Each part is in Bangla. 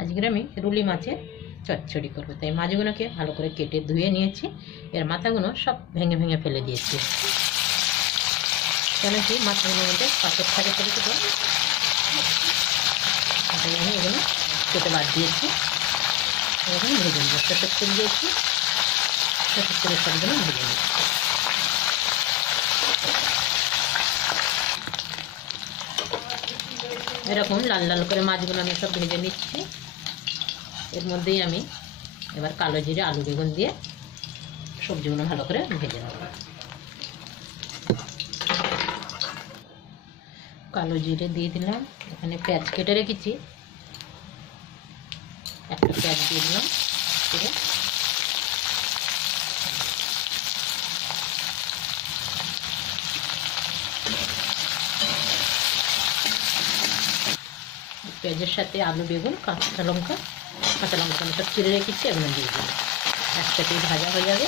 আজকে আমি রুলি মাছের চচ্চড়ি করবো, তাই মাছগুলোকে ভালো করে কেটে ধুয়ে নিয়েছি। এর মাথাগুলো সব ভেঙে ভেঙে ফেলে দিয়েছি, কেন কি মাছগুলোর মধ্যে পাথর থাকে ছোটো ছোটো, তাই আমি এগুলো কেটে বাদ দিয়েছি। এখন ভেজে নেবো, সরষের তেল দিয়েছি, সরষের তেলের সবগুলো ভেজে নিচ্ছি। এরকম লাল লাল করে মাছগুলো আমি সব ভেজে নিচ্ছি। এর মধ্যেই আমি এবার কালো জিরে আলু বেগুন দিয়ে সবজিগুলো ভালো করে ভেজে নেব। কালো জিরে দিয়ে দিলাম, এখানে পেঁয়াজ কেটে রেখেছি, একটা পেঁয়াজ দিয়ে দিলাম। পেঁয়াজের সাথে আলু বেগুন কাঁচা লঙ্কা আমি সব চিড়ে রেখেছি, এগুলো দিয়ে দিলাম। একসাথেই ভাজা হয়ে যাবে,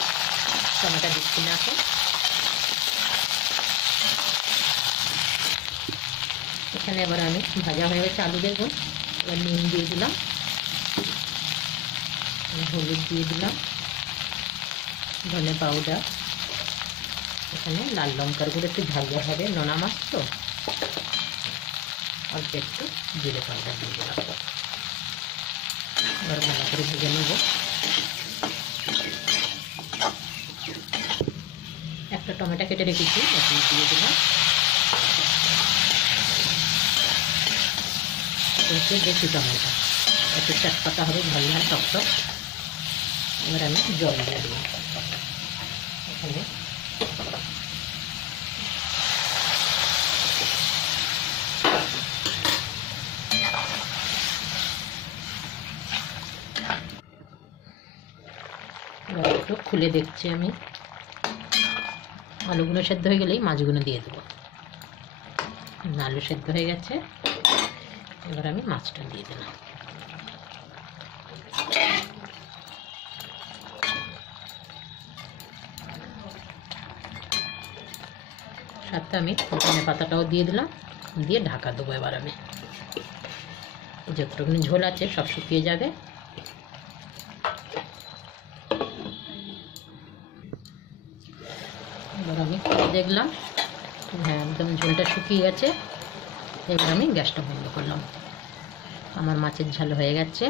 টমেটো দিচ্ছি না এখন। এখানে এবার আমি ভাজা হয়ে গেছে আলু বেগুন, এবার নুন দিয়ে দিলাম, হলুদ দিয়ে দিলাম, ধনে পাউডার, এখানে লাল লঙ্কার গুঁড়ো একটু ঝাল হবে, নোনা মাছ তো, অল্প একটু জিরে পাউডার দিয়ে দিলাম। এবার ভালো করে ভেজে নেব। একটা টমেটো কেটে রেখেছি, এখন দিয়ে দিলাম। দেশি টমেটো, একটু চটপাতা হবে, ভালো হয় টক টক। এবার আমি জল দিয়ে দিলাম। এখানে একটু খুলে দেখছি আমি, আলুগুলো সেদ্ধ হয়ে গেলেই মাছগুলো দিয়ে দেবো। আলু সেদ্ধ হয়ে গেছে, এবার আমি মাছটা দিয়ে দিলাম। সাথে আমি ধনে পাতাটাও দিয়ে দিলাম, দিয়ে ঢাকা দেবো। এবার আমি যতটুকু ঝোল আছে সব শুকিয়ে যাবে। এবার আমি দেখলাম, হ্যাঁ একদম ঝোলটা শুকিয়ে গেছে। এবার আমি গ্যাসটা বন্ধ করলাম। আমার মাছের ঝাল হয়ে গেছে।